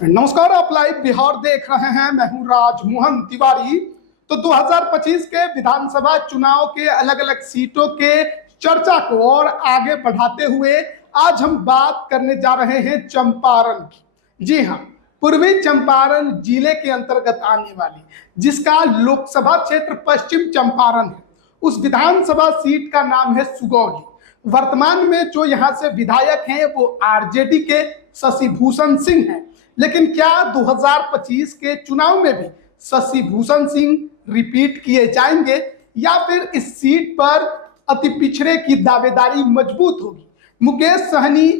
नमस्कार, आप लाइव बिहार देख रहे हैं। मैं हूं राजमोहन तिवारी। तो 2025 के विधानसभा चुनाव के अलग अलग सीटों के चर्चा को और आगे बढ़ाते हुए आज हम बात करने जा रहे हैं चंपारण की। जी हां, पूर्वी चंपारण जिले के अंतर्गत आने वाली, जिसका लोकसभा क्षेत्र पश्चिम चंपारण है, उस विधानसभा सीट का नाम है सुगौली। वर्तमान में जो यहां से विधायक हैं वो आरजेडी के शशि भूषण सिंह हैं। लेकिन क्या 2025 के चुनाव में भी शशि भूषण सिंह रिपीट किए जाएंगे या फिर इस सीट पर अति पिछड़े की दावेदारी मजबूत होगी? मुकेश सहनी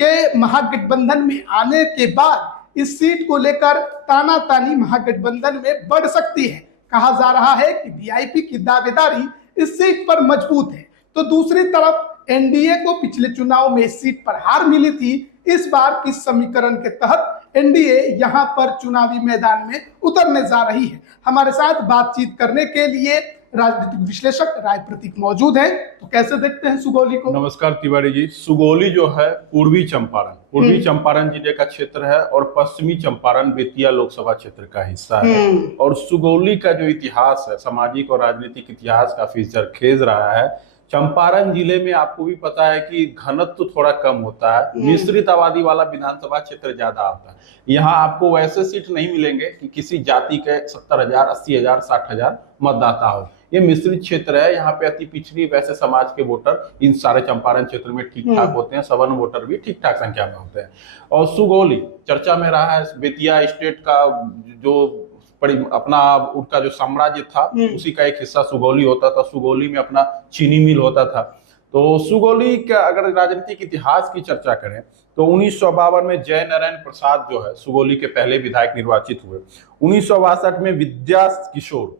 के महागठबंधन में आने के बाद इस सीट को लेकर तानातानी महागठबंधन में बढ़ सकती है। कहा जा रहा है कि वीआईपी की दावेदारी इस सीट पर मजबूत है। तो दूसरी तरफ एनडीए को पिछले चुनाव में इस सीट पर हार मिली थी। इस बार किस समीकरण के तहत एनडीए यहां पर चुनावी मैदान में उतरने जा रही है? हमारे साथ बातचीत करने के लिए राजनीतिक विश्लेषक राय प्रतीक मौजूद हैं। तो कैसे देखते हैं सुगौली को? नमस्कार तिवारी जी। सुगौली जो है पूर्वी चंपारण जिले का क्षेत्र है और पश्चिमी चंपारण बेतिया लोकसभा क्षेत्र का हिस्सा है। और सुगौली का जो इतिहास है, सामाजिक और राजनीतिक इतिहास काफी जरखेज रहा है। चंपारण जिले में आपको भी पता है कि घनत्व तो थोड़ा कम होता है, मिश्रित आबादी वाला विधानसभा क्षेत्र ज्यादा आता है। यहाँ आपको वैसे सीट नहीं मिलेंगे कि किसी जाति के 70,000, 80,000, 60,000 मतदाता हो। ये मिश्रित क्षेत्र है। यहाँ पे अति पिछड़ी वैसे समाज के वोटर इन सारे चंपारण क्षेत्र में ठीक ठाक होते हैं। सवर्ण वोटर भी ठीक ठाक संख्या में होते हैं। और सुगौली चर्चा में रहा है। बेतिया स्टेट का जो अपना उनका जो साम्राज्य था उसी का एक हिस्सा सुगौली होता था। सुगौली में अपना चीनी मिल होता था। तो सुगौली का अगर राजनीतिक इतिहास की चर्चा करें तो 1952 में जय नारायण प्रसाद जो है सुगौली के पहले विधायक निर्वाचित हुए। 1962 में विद्या किशोर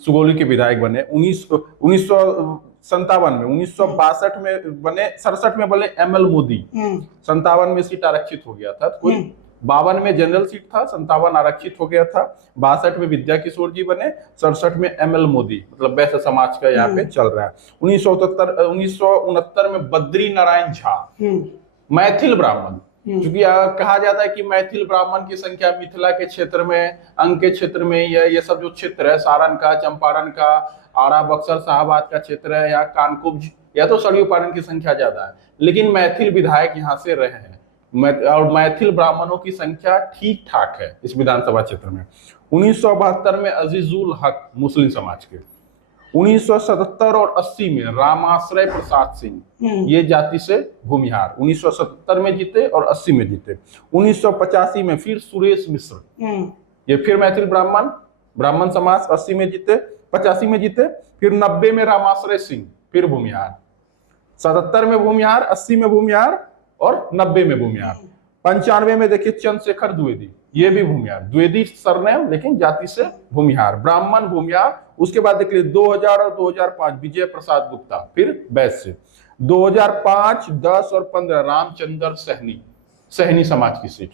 सुगौली के विधायक बने। 1962 में बने। 67 में बने एमएल मोदी। 57 में सीट आरक्षित हो गया था। कोई 52 में जनरल सीट था, 57 आरक्षित हो गया था। 62 में विद्या किशोर जी बने। 67 में एमएल मोदी, मतलब वैश्य समाज का यहाँ पे चल रहा है। 1969 में बद्री नारायण झा, मैथिल ब्राह्मण। क्योंकि कहा जाता है कि मैथिल ब्राह्मण की संख्या मिथिला के क्षेत्र में, अंग के क्षेत्र में, ये सब जो क्षेत्र है, सारण का, चंपारण का, आरा, बक्सर, शाहबाद का क्षेत्र है, या कानकुब्ज या तो सरयू पारण की संख्या ज्यादा है। लेकिन मैथिल विधायक यहाँ से रहे हैं और मैथिल ब्राह्मणों की संख्या ठीक ठाक है इस विधानसभा क्षेत्र में। 1972 में अजीजुल हक मुस्लिम समाज के। 1977 और 80 में रामाश्रय प्रसाद सिंह, ये जाति से भूमिहार, 1977 में जीते और 80 में जीते। 1985 में फिर सुरेश मिश्र, ये फिर मैथिल ब्राह्मण समाज, 80 में जीते, 85 में जीते। फिर 90 में रामाश्रय सिंह, फिर भूमिहार। 77 में भूमिहार, 80 में भूमिहार और 90 में भूमिहार। 95 में देखिए चंद्रशेखर द्विवेदी, ये भी भूमिहार, द्विवेदी सरनेम लेकिन जाति से भूमिहार, ब्राह्मण भूमिहार। उसके बाद देखिए 2000 और 2005 विजय प्रसाद गुप्ता, फिर वैश्य। 2005, 10 और 15 रामचंद्र सहनी समाज की सीट।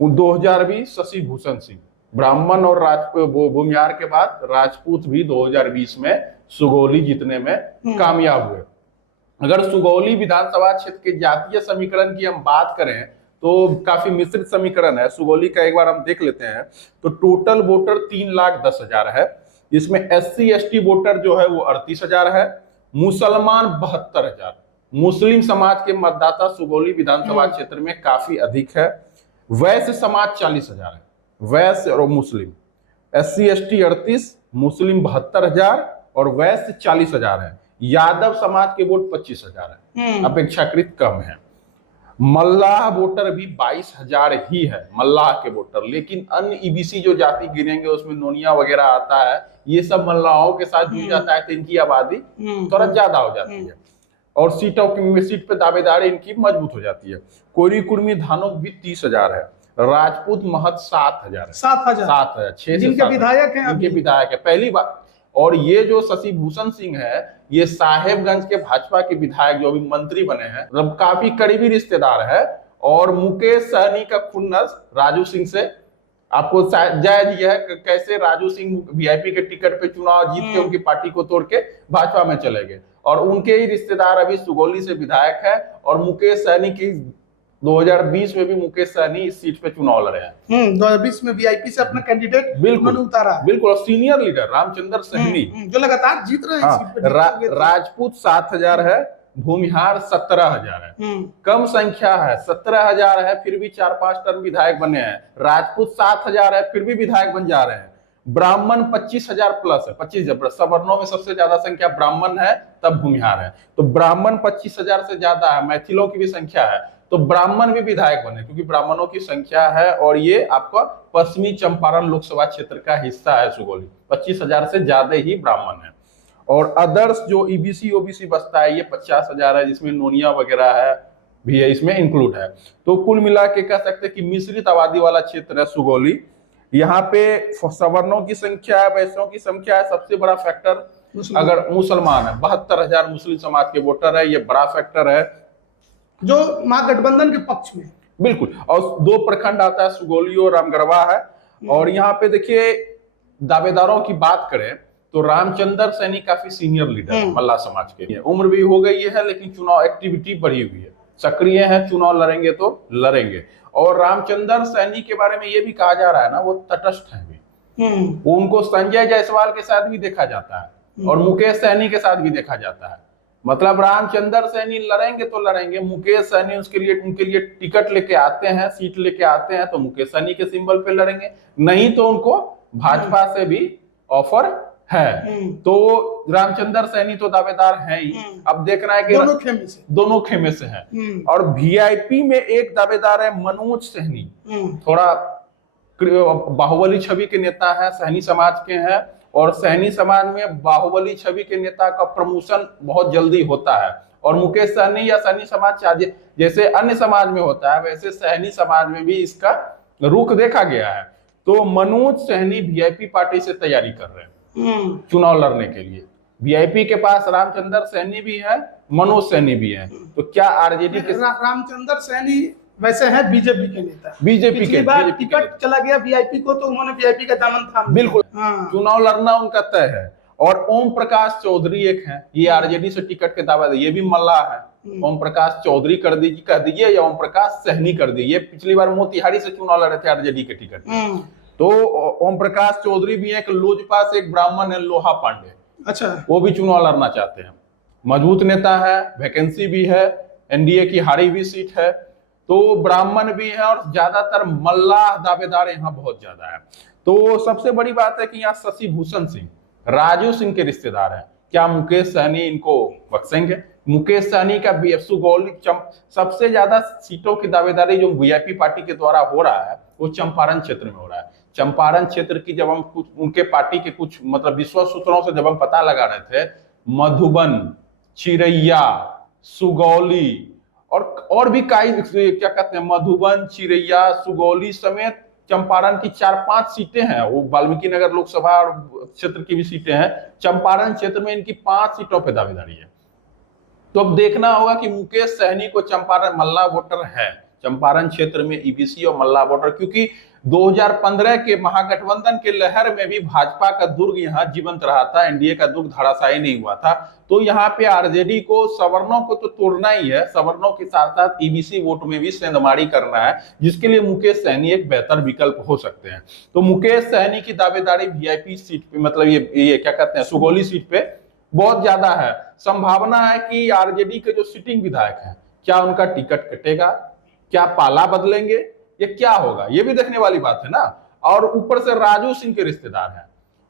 2020 शशि भूषण सिंह, ब्राह्मण और भूमिहार के बाद राजपूत भी 2020 में सुगौली जीतने में कामयाब हुए। अगर सुगौली विधानसभा क्षेत्र के जातीय समीकरण की हम बात करें तो काफी मिश्रित समीकरण है। सुगौली का एक बार हम देख लेते हैं। तो टोटल वोटर 3,10,000 है। इसमें SC ST वोटर जो है वो 38,000 है। मुसलमान 72,000। मुस्लिम समाज के मतदाता सुगौली विधानसभा क्षेत्र में काफी अधिक है। वैश्य समाज 40,000 है, वैश्य और मुस्लिम। SC ST 38, मुस्लिम 72,000 और वैश्य 40,000 है। यादव समाज के वोट 25,000 है, अपेक्षाकृत कम है। मल्लाह वोटर भी 22,000 ही है, मल्लाह के वोटर। लेकिन अन्य ईबीसी जो जाति गिनेंगे उसमें नोनिया वगैरह आता है, ये सब मल्लाहों के साथ जुड़ जाता है तो इनकी आबादी थोड़ा ज्यादा हो जाती है और सीट पे दावेदारी इनकी मजबूत हो जाती है। कोरी कुर्मी धानोक भी 30,000 है। राजपूत महत 7,000 है। 7,000 जिनके विधायक हैं, इनके विधायक है पहली बार। और ये जो शशि भूषण सिंह है, ये साहेबगंज के भाजपा के विधायक जो अभी मंत्री बने हैं, मतलब काफी करीबी रिश्तेदार है। और मुकेश सहनी का खुन्नस राजू सिंह से, आपको जायज यह है कैसे राजू सिंह वीआईपी के टिकट पे चुनाव जीत के उनकी पार्टी को तोड़ के भाजपा में चले गए। और उनके ही रिश्तेदार अभी सुगौली से विधायक है और मुकेश सहनी की 2020 में भी मुकेश सहनी इस सीट पे चुनाव लड़े हैं। 2020 में वीआईपी से अपना कैंडिडेट बिल्कुल उतारा। बिल्कुल, और सीनियर लीडर रामचंद्र सहनी जो लगातार जीत रहे हैं हाँ, सीट पे। राजपूत 7,000 है, भूमिहार 17,000 है। कम संख्या है, 17,000 है, फिर भी 4-5 टर्म विधायक बने हैं। राजपूत 7,000 है, फिर भी विधायक बन जा रहे हैं। ब्राह्मण 25,000 प्लस है, 25,000। सवर्णों में सबसे ज्यादा संख्या ब्राह्मण है, तब भूमिहार है। तो ब्राह्मण 25,000 से ज्यादा है, मैथिलों की भी संख्या है, तो ब्राह्मण भी विधायक बने, क्योंकि ब्राह्मणों की संख्या है। और ये आपका पश्चिमी चंपारण लोकसभा क्षेत्र का हिस्सा है सुगौली। 25,000 से ज्यादा ही ब्राह्मण है। और अदर्स जो ईबीसी ओबीसी बसता है, ये 50,000 है, जिसमें नोनिया वगैरह है भी है, इसमें इंक्लूड है। तो कुल मिला के कह सकते हैं कि मिश्रित आबादी वाला क्षेत्र है सुगौली। यहाँ पे सवर्णों की संख्या है, वैश्यों की संख्या है। सबसे बड़ा फैक्टर अगर मुसलमान है, 72,000 मुस्लिम समाज के वोटर है, ये बड़ा फैक्टर है जो महागठबंधन के पक्ष में। बिल्कुल। और 2 प्रखंड आता है, सुगौली और रामगढ़वा है। और यहाँ पे देखिए दावेदारों की बात करें तो रामचंद्र सैनी काफी सीनियर लीडर है मल्ला समाज के। उम्र भी हो गई है, लेकिन चुनाव एक्टिविटी बढ़ी हुई है, सक्रिय है, चुनाव लड़ेंगे तो लड़ेंगे। और रामचंद्र सैनी के बारे में ये भी कहा जा रहा है ना, वो तटस्थ है भी। उनको संजय जायसवाल के साथ भी देखा जाता है और मुकेश सहनी के साथ भी देखा जाता है। मतलब रामचंद्र सैनी लड़ेंगे तो लड़ेंगे, मुकेश सहनी उनके लिए टिकट लेके आते हैं, सीट लेके आते हैं, तो मुकेश सहनी के सिंबल पे लड़ेंगे, नहीं तो उनको भाजपा से भी ऑफर है। तो रामचंद्र सैनी तो दावेदार है ही। अब देखना है कि दोनों खेमे से है। और वीआईपी में एक दावेदार है मनोज सहनी, थोड़ा बाहुबली छवि के नेता है, सहनी समाज के हैं। और सहनी समाज में बाहुबली छवि के नेता का प्रमोशन बहुत जल्दी होता है। और मुकेश सहनी या सहनी समाज जैसे अन्य समाज में होता है, वैसे सहनी समाज में भी इसका रुख देखा गया है। तो मनोज सहनी वीआईपी पार्टी से तैयारी कर रहे हैं चुनाव लड़ने के लिए। वीआईपी के पास रामचंद्र सैनी भी है, मनोज सैनी भी है। तो क्या आरजेडी के रामचंद्र सैनी वैसे है बीजेपी के नेता, बीजेपी के टिकट चला गया वीआईपी को, तो उन्होंने वीआईपी का दामन थाम लिया। बिल्कुल, चुनाव लड़ना उनका तय है। और ओम प्रकाश चौधरी एक है, ये आरजेडी से टिकट के दावा है, ये भी मल्ला है। ओम प्रकाश चौधरी कर दीजिए या ओम प्रकाश सहनी कर दीजिए। पिछली बार मोतिहारी से चुनाव लड़े थे आरजेडी के टिकट। तो ओम प्रकाश चौधरी भी है। एक लोजपा से एक ब्राह्मण है लोहा पांडे, अच्छा, वो भी चुनाव लड़ना चाहते हैं। मजबूत नेता है, वैकेंसी भी है, एनडीए की हारी हुई सीट है। तो ब्राह्मण भी है और ज्यादातर मल्लाह दावेदार यहाँ बहुत ज्यादा है। तो सबसे बड़ी बात है कि यहाँ शशि भूषण सिंह राजू सिंह के रिश्तेदार हैं। क्या मुकेश सहनी इनको बख्शेंगे? मुकेश सहनी का सुगौली सबसे ज्यादा सीटों की दावेदारी जो वीआईपी पार्टी के द्वारा हो रहा है, वो चंपारण क्षेत्र में हो रहा है। चंपारण क्षेत्र की जब हम कुछ उनके पार्टी के कुछ मतलब विश्वास सूत्रों से जब हम पता लगा रहे थे, मधुबन, चिरैया, सुगौली और भी कई क्या कहते हैं, मधुबन, चिरैया, सुगौली समेत चंपारण की 4-5 सीटें हैं। वो वाल्मीकि नगर लोकसभा क्षेत्र की भी सीटें हैं। चंपारण क्षेत्र में इनकी 5 सीटों पर दावेदारी है। तो अब देखना होगा कि मुकेश सहनी को चंपारण मल्ला वोटर है, चंपारण क्षेत्र में ईबीसी और मल्ला वोटर, क्योंकि 2015 के महागठबंधन के लहर में भी भाजपा का दुर्ग यहाँ जीवंत रहा था, एनडीए का दुर्ग धराशायी नहीं हुआ था। तो यहाँ पे आरजेडी को सवर्णों को तो तोड़ना ही है, सवर्णों के साथ साथ ईबीसी वोट में भी सेंधमारी करना है, जिसके लिए मुकेश सहनी एक बेहतर विकल्प हो सकते हैं। तो मुकेश सहनी की दावेदारी वीआईपी सीट पे, मतलब ये क्या कहते हैं, सुगौली सीट पे बहुत ज्यादा है। संभावना है कि आरजेडी के जो सिटिंग विधायक हैं, क्या उनका टिकट कटेगा, क्या पाला बदलेंगे, ये क्या होगा, ये भी देखने वाली बात है ना। और ऊपर से राजू सिंह के रिश्तेदार हैं,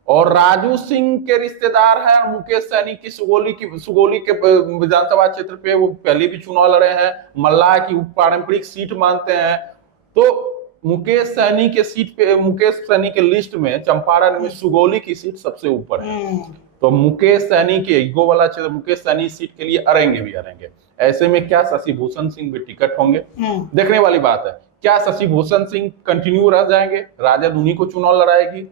और राजू सिंह के रिश्तेदार हैं मुकेश सहनी की सुगौली के विधानसभा क्षेत्र पे वो पहले भी चुनाव लड़े हैं, मल्लाह की पारंपरिक सीट मानते हैं। तो मुकेश सहनी के सीट पे, मुकेश सहनी के लिस्ट में चंपारण में सुगौली की सीट सबसे ऊपर है। तो मुकेश सहनी के ईगो वाला क्षेत्र, मुकेश सहनी सीट के लिए अरेंगे। ऐसे में क्या शशि भूषण सिंह भी टिकट होंगे, देखने वाली बात है। क्या शशि भूषण सिंह कंटिन्यू रह जाएंगे, राजद उन्हीं को चुनाव लड़ाएगी,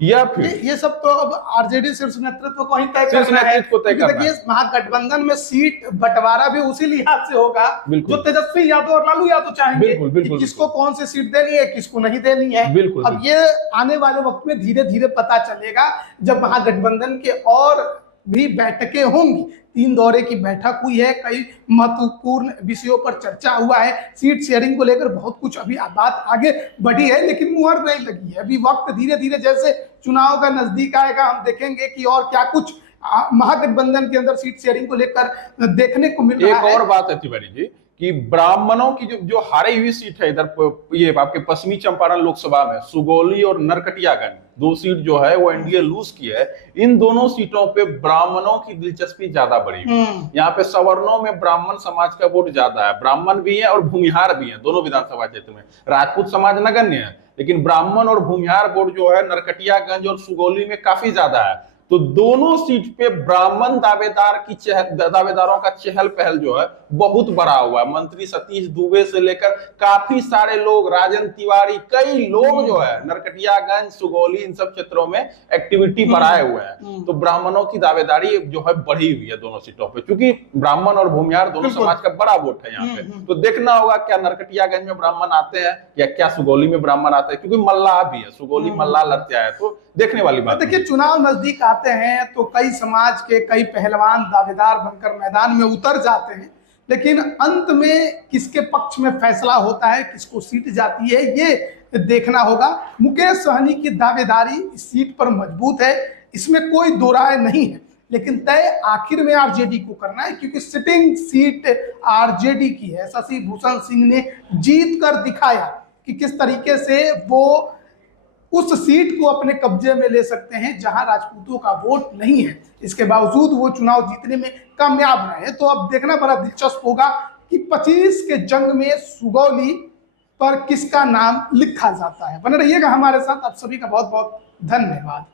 या फिर ये सब तो अब आरजेडी शीर्ष नेतृत्व को ही तय करना है। देखिए महागठबंधन में सीट बंटवारा भी उसी लिहाज से होगा जो तेजस्वी यादव और लालू यादव चाहेंगे कि किसको कौन सी सीट देनी है, किसको नहीं देनी है। अब ये आने वाले वक्त में धीरे धीरे पता चलेगा, जब महागठबंधन के और भी बैठकें होंगी। 3 दौरे की बैठक हुई है, कई महत्वपूर्ण विषयों पर चर्चा हुआ है। सीट शेयरिंग को लेकर बहुत कुछ अभी बात आगे बढ़ी है, लेकिन मुहर नहीं लगी है। अभी वक्त धीरे धीरे जैसे चुनाव का नजदीक आएगा, हम देखेंगे कि और क्या कुछ महागठबंधन के अंदर सीट शेयरिंग को लेकर देखने को मिल रहा है। एक और बात है तिवारी जी कि ब्राह्मणों की जो हारी हुई सीट है इधर ये आपके पश्चिमी चंपारण लोकसभा में सुगौली और नरकटियागंज 2 सीट जो है वो एनडीए लूज की है। इन दोनों सीटों पे ब्राह्मणों की दिलचस्पी ज्यादा बढ़ी हुई है। यहाँ पे सवर्णों में ब्राह्मण समाज का वोट ज्यादा है, ब्राह्मण भी है और भूमिहार भी है दोनों विधानसभा क्षेत्र में। राजपूत समाज नगण्य है, लेकिन ब्राह्मण और भूमिहार वोट जो है नरकटियागंज और सुगौली में काफी ज्यादा है। तो दोनों सीट पे ब्राह्मण दावेदारों का चहल पहल जो है बहुत बड़ा हुआ है। मंत्री सतीश दुबे से लेकर काफी सारे लोग, राजन तिवारी, कई लोग जो है नरकटियागंज सुगौली इन सब क्षेत्रों में एक्टिविटी बढ़ाए हुए हैं। तो ब्राह्मणों की दावेदारी जो है बढ़ी हुई है दोनों सीटों पे, क्योंकि ब्राह्मण और भूमिहार दोनों समाज का बड़ा वोट है यहाँ पे। तो देखना होगा क्या नरकटियागंज में ब्राह्मण आते हैं या क्या सुगौली में ब्राह्मण आते हैं, क्योंकि मल्लाह भी है, सुगौली मल्लाह लड़ते हैं। तो देखने वाली बात। देखिए, चुनाव नजदीक आते हैं तो कई समाज के कई पहलवान दावेदार बनकर मैदान में उतर जाते हैं, लेकिन अंत में किसके पक्ष में फैसला होता है, किसको सीट जाती है, ये देखना होगा। मुकेश सहनी की दावेदारी इस सीट पर मजबूत है, इसमें कोई दो राय नहीं है, लेकिन तय आखिर में आरजेडी को करना है, क्योंकि सिटिंग सीट आरजेडी की है। शशि भूषण सिंह ने जीत कर दिखाया कि किस तरीके से वो उस सीट को अपने कब्जे में ले सकते हैं जहां राजपूतों का वोट नहीं है। इसके बावजूद वो चुनाव जीतने में कामयाब रहे। तो अब देखना बड़ा दिलचस्प होगा कि 25 के जंग में सुगौली पर किसका नाम लिखा जाता है। बने रहिएगा हमारे साथ। आप सभी का बहुत बहुत धन्यवाद।